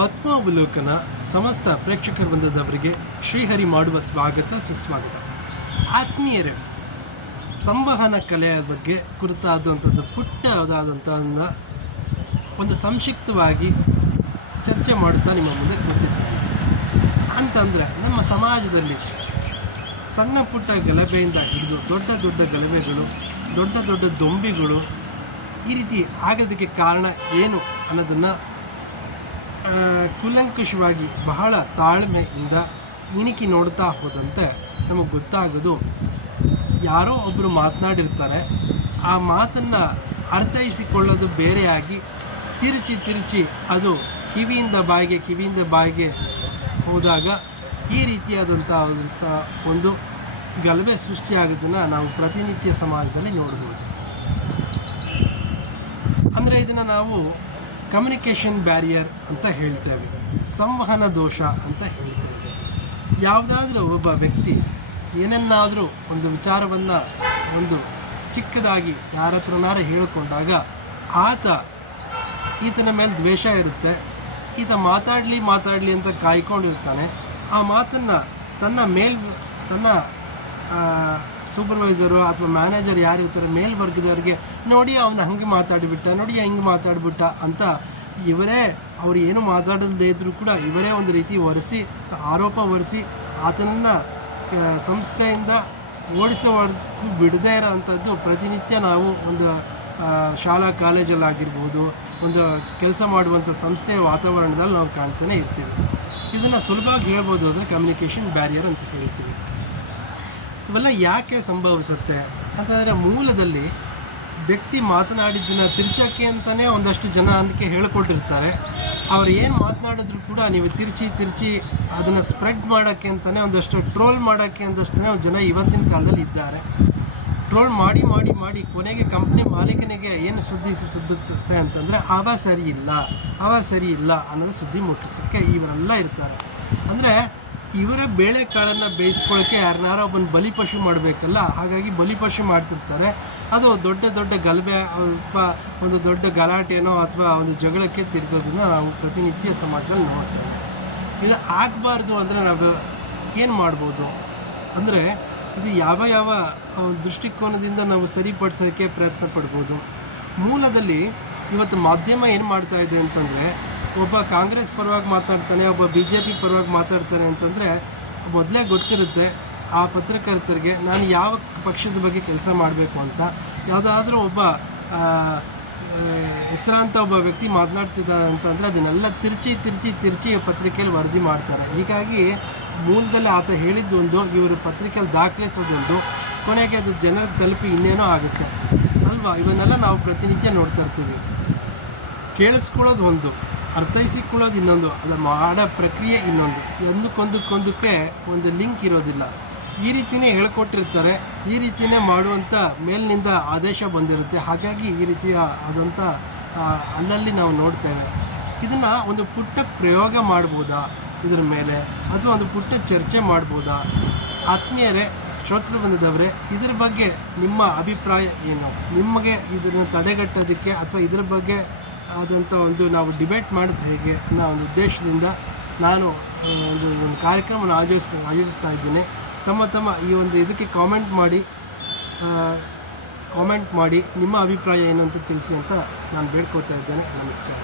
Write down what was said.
ಆತ್ಮಾವಲೋಕನ ಸಮಸ್ತ ಪ್ರೇಕ್ಷಕರ ವೃಂದದವರಿಗೆ ಶ್ರೀಹರಿ ಮಾಡುವ ಸ್ವಾಗತ ಸುಸ್ವಾಗತ. ಆತ್ಮೀಯರೇ, ಸಂವಹನ ಕಲೆಯ ಬಗ್ಗೆ ಕುರಿತಾದಂಥದ್ದು ಪುಟ್ಟದಾದಂಥ ಒಂದು ಸಂಕ್ಷಿಪ್ತವಾಗಿ ಚರ್ಚೆ ಮಾಡುತ್ತಾ ನಿಮ್ಮ ಮುಂದೆ ಕೂತಿದ್ದೇನೆ. ಅಂತಂದರೆ ನಮ್ಮ ಸಮಾಜದಲ್ಲಿ ಸಣ್ಣ ಪುಟ್ಟ ಗಲಭೆಯಿಂದ ಹಿಡಿದು ದೊಡ್ಡ ದೊಡ್ಡ ಗಲಭೆಗಳು, ದೊಡ್ಡ ದೊಡ್ಡ ದೊಂಬಿಗಳು ಈ ರೀತಿ ಆಗೋದಕ್ಕೆ ಕಾರಣ ಏನು ಅನ್ನೋದನ್ನು ಕೂಲಂಕಷವಾಗಿ ಬಹಳ ತಾಳ್ಮೆಯಿಂದ ಇಣಿಕಿ ನೋಡ್ತಾ ಹೋದಂತೆ ನಮಗೆ ಗೊತ್ತಾಗೋದು, ಯಾರೋ ಒಬ್ಬರು ಮಾತನಾಡಿರ್ತಾರೆ, ಆ ಮಾತನ್ನು ಅರ್ಥೈಸಿಕೊಳ್ಳೋದು ಬೇರೆಯಾಗಿ ತಿರುಚಿ ಅದು ಕಿವಿಯಿಂದ ಬಾಯಿಗೆ ಹೋದಾಗ ಈ ರೀತಿಯಾದಂಥ ಒಂದು ಗಲಭೆ ಸೃಷ್ಟಿಯಾಗೋದನ್ನು ನಾವು ಪ್ರತಿನಿತ್ಯ ಸಮಾಜದಲ್ಲಿ ನೋಡ್ಬೋದು. ಅಂದರೆ ಇದನ್ನು ನಾವು ಕಮ್ಯುನಿಕೇಷನ್ ಬ್ಯಾರಿಯರ್ ಅಂತ ಹೇಳ್ತೇವೆ, ಸಂವಹನ ದೋಷ ಅಂತ ಹೇಳ್ತೇವೆ. ಯಾವುದಾದ್ರೂ ಒಬ್ಬ ವ್ಯಕ್ತಿ ಏನನ್ನಾದರೂ ಒಂದು ವಿಚಾರವನ್ನು ಒಂದು ಚಿಕ್ಕದಾಗಿ ಯಾರ ಹತ್ರನಾರ ಹೇಳಿಕೊಂಡಾಗ ಈತನ ಮೇಲೆ ದ್ವೇಷ ಇರುತ್ತೆ, ಈತ ಮಾತಾಡಲಿ ಅಂತ ಕಾಯ್ಕೊಂಡಿರ್ತಾನೆ. ಆ ಮಾತನ್ನು ತನ್ನ ಸೂಪರ್ವೈಸರು ಅಥವಾ ಮ್ಯಾನೇಜರ್ ಯಾರಿರ್ತಾರೆ ಮೇಲ್ವರ್ಗದವ್ರಿಗೆ, ನೋಡಿ ಅವನು ಹಂಗೆ ಮಾತಾಡಿಬಿಟ್ಟ, ನೋಡಿ ಹಿಂಗೆ ಮಾತಾಡ್ಬಿಟ್ಟ ಅಂತ ಅವ್ರು ಏನು ಮಾತಾಡದೇ ಇದ್ದರೂ ಕೂಡ ಇವರೇ ಒಂದು ರೀತಿ ಆರೋಪ ಹೊರಿಸಿ ಆತನನ್ನು ಸಂಸ್ಥೆಯಿಂದ ಓಡಿಸೋವರೆಗೂ ಬಿಡದೇ ಇರೋವಂಥದ್ದು ಪ್ರತಿನಿತ್ಯ ನಾವು ಒಂದು ಶಾಲಾ ಕಾಲೇಜಲ್ಲಾಗಿರ್ಬೋದು, ಒಂದು ಕೆಲಸ ಮಾಡುವಂಥ ಸಂಸ್ಥೆಯ ವಾತಾವರಣದಲ್ಲಿ ನಾವು ಕಾಣ್ತಾನೆ ಇರ್ತೀವಿ. ಇದನ್ನು ಸುಲಭವಾಗಿ ಹೇಳ್ಬೋದು ಅಂದರೆ ಕಮ್ಯುನಿಕೇಷನ್ ಬ್ಯಾರಿಯರ್ ಅಂತ ಹೇಳ್ತೀವಿ. ಇವೆಲ್ಲ ಯಾಕೆ ಸಂಭವಿಸುತ್ತೆ ಅಂತಂದರೆ, ಮೂಲದಲ್ಲಿ ವ್ಯಕ್ತಿ ಮಾತನಾಡಿದ್ದನ್ನು ತಿರ್ಚೋಕ್ಕೆ ಅಂತಲೇ ಒಂದಷ್ಟು ಜನ ಅದಕ್ಕೆ ಹೇಳ್ಕೊಟ್ಟಿರ್ತಾರೆ. ಅವ್ರು ಏನು ಮಾತನಾಡಿದ್ರು ಕೂಡ ನೀವು ತಿರ್ಚಿ ಅದನ್ನು ಸ್ಪ್ರೆಡ್ ಮಾಡೋಕ್ಕೆ ಅಂತಲೇ ಒಂದಷ್ಟು ಟ್ರೋಲ್ ಮಾಡೋಕ್ಕೆ ಒಂದಷ್ಟು ಜನ ಇವತ್ತಿನ ಕಾಲದಲ್ಲಿ ಇದ್ದಾರೆ. ಟ್ರೋಲ್ ಮಾಡಿ ಕೊನೆಗೆ ಕಂಪ್ನಿ ಮಾಲೀಕನಿಗೆ ಏನು ಸುದ್ದುತ್ತೆ ಅಂತಂದರೆ ಅವ ಸರಿ ಇಲ್ಲ ಅನ್ನೋದು ಸುದ್ದಿ ಮುಟ್ಟಿಸೋಕ್ಕೆ ಇವರೆಲ್ಲ ಇರ್ತಾರೆ. ಅಂದರೆ ಇವರ ಬೇಳೆಕಾಳನ್ನು ಬೇಯಿಸ್ಕೊಳ್ಳೋಕ್ಕೆ ಯಾರನ್ನಾರ ಒಬ್ಬನ ಬಲಿಪಶು ಮಾಡಬೇಕಲ್ಲ, ಹಾಗಾಗಿ ಬಲಿಪಶು ಮಾಡ್ತಿರ್ತಾರೆ. ಅದು ದೊಡ್ಡ ಗಲಭೆ ಅಥವಾ ಒಂದು ದೊಡ್ಡ ಗಲಾಟೆನೋ ಅಥವಾ ಒಂದು ಜಗಳಕ್ಕೆ ತಿರುಗೋದನ್ನು ನಾವು ಪ್ರತಿನಿತ್ಯ ಸಮಾಜದಲ್ಲಿ ನೋಡ್ತೇವೆ. ಇದು ಆಗಬಾರ್ದು ಅಂದರೆ ನಾವು ಏನು ಮಾಡ್ಬೋದು ಅಂದರೆ, ಇದು ಯಾವ ದೃಷ್ಟಿಕೋನದಿಂದ ನಾವು ಸರಿಪಡಿಸೋಕ್ಕೆ ಪ್ರಯತ್ನ ಪಡ್ಬೋದು. ಮೂಲದಲ್ಲಿ ಇವತ್ತು ಮಾಧ್ಯಮ ಏನು ಮಾಡ್ತಾ ಇದೆ ಅಂತಂದರೆ, ಒಬ್ಬ ಕಾಂಗ್ರೆಸ್ ಪರವಾಗಿ ಮಾತಾಡ್ತಾನೆ, ಒಬ್ಬ BJP ಪರವಾಗಿ ಮಾತಾಡ್ತಾನೆ ಅಂತಂದರೆ ಮೊದಲೇ ಗೊತ್ತಿರುತ್ತೆ ಆ ಪತ್ರಕರ್ತರಿಗೆ ನಾನು ಯಾವ ಪಕ್ಷದ ಬಗ್ಗೆ ಕೆಲಸ ಮಾಡಬೇಕು ಅಂತ. ಯಾವುದಾದ್ರೂ ಒಬ್ಬ ಹೆಸರಾಂತ ಒಬ್ಬ ವ್ಯಕ್ತಿ ಮಾತನಾಡ್ತಿದ್ದ ಅಂತಂದರೆ ಅದನ್ನೆಲ್ಲ ತಿರ್ಚಿ ಪತ್ರಿಕೆಯಲ್ಲಿ ವರದಿ ಮಾಡ್ತಾರೆ. ಹೀಗಾಗಿ ಮೂಲದಲ್ಲಿ ಆತ ಹೇಳಿದ್ದೊಂದು, ಇವರು ಪತ್ರಿಕೆಯಲ್ಲಿ ದಾಖಲಿಸೋದೊಂದು, ಕೊನೆಗೆ ಅದು ಜನರಿಗೆ ತಲುಪಿ ಇನ್ನೇನೋ ಆಗುತ್ತೆ ಅಲ್ವಾ. ಇವನ್ನೆಲ್ಲ ನಾವು ಪ್ರತಿನಿತ್ಯ ನೋಡ್ತಾ ಇರ್ತೀವಿ. ಕೇಳಿಸ್ಕೊಳ್ಳೋದು ಒಂದು, ಅರ್ಥೈಸಿಕೊಳ್ಳೋದು ಇನ್ನೊಂದು, ಅದರ ಮಾಡೋ ಪ್ರಕ್ರಿಯೆ ಇನ್ನೊಂದು. ಒಂದಕ್ಕೊಂದಕ್ಕೆ ಒಂದು ಲಿಂಕ್ ಇರೋದಿಲ್ಲ. ಈ ರೀತಿಯೇ ಹೇಳ್ಕೊಟ್ಟಿರ್ತಾರೆ, ಈ ರೀತಿಯೇ ಮಾಡುವಂಥ ಮೇಲಿನಿಂದ ಆದೇಶ ಬಂದಿರುತ್ತೆ. ಹಾಗಾಗಿ ಈ ರೀತಿಯ ಆದಂಥ ಅಲ್ಲಲ್ಲಿ ನಾವು ನೋಡ್ತೇವೆ. ಇದನ್ನು ಒಂದು ಪುಟ್ಟ ಪ್ರಯೋಗ ಮಾಡ್ಬೋದಾ ಇದರ ಮೇಲೆ, ಅಥವಾ ಒಂದು ಪುಟ್ಟ ಚರ್ಚೆ ಮಾಡ್ಬೋದಾ? ಆತ್ಮೀಯರೇ, ಶ್ರೋತೃವೃಂದದವರೇ, ಇದರ ಬಗ್ಗೆ ನಿಮ್ಮ ಅಭಿಪ್ರಾಯ ಏನು? ನಿಮಗೆ ಇದನ್ನು ತಡೆಗಟ್ಟೋದಕ್ಕೆ ಅಥವಾ ಇದರ ಬಗ್ಗೆ ಆದಂಥ ನಾವು ಡಿಬೇಟ್ ಮಾಡಿದ್ರೆ ಹೇಗೆ ಅನ್ನೋ ಒಂದು ಉದ್ದೇಶದಿಂದ ನಾನು ಒಂದು ಕಾರ್ಯಕ್ರಮವನ್ನು ಆಯೋಜಿಸ್ತಾ ಇದ್ದೀನಿ. ತಮ್ಮ ಈ ಒಂದು ಇದಕ್ಕೆ ಕಾಮೆಂಟ್ ಮಾಡಿ ನಿಮ್ಮ ಅಭಿಪ್ರಾಯ ಏನು ಅಂತ ತಿಳಿಸಿ ಅಂತ ನಾನು ಬೇಡ್ಕೊಳ್ತಾ ಇದ್ದೇನೆ. ನಮಸ್ಕಾರ.